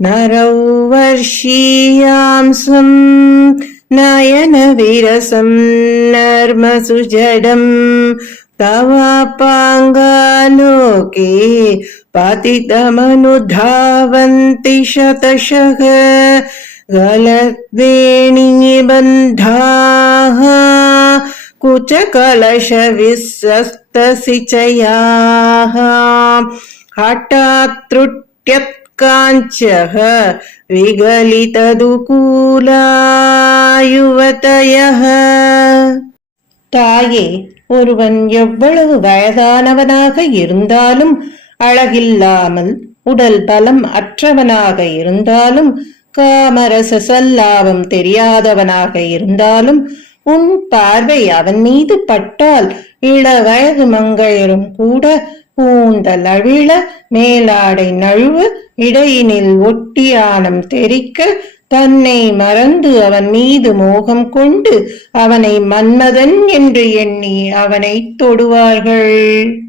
नरौ वर्षीयांसं नयनविरसं नर्मसुजडं तवापाङ्गालोके पतितमनुधावन्ति शतशः गलद्वेणीबन्धाः कुचकलशविस्वस्तसिचयाः हठात्त्रुट्यत्काञ्चः विगलितदुकूला युवतयः. தாயே, ஒருவன் எவ்வளவு வயதானவனாக இருந்தாலும், அழகில்லாமல் உடல் பலம் அற்றவனாக இருந்தாலும், காமரச சல்லாபம் தெரியாதவனாக இருந்தாலும், உன் பார்வை அவன் மீது பட்டால் இள வயது மங்கையரும் கூட கூந்தல் அவிழ, மேலாடை நழுவ, இடையினில் ஒட்டியானம் தெரிக்க, தன்னை மறந்து அவன் மீது மோகம் கொண்டு அவனை மன்மதன் என்று எண்ணி அவனை தொடுவார்கள்.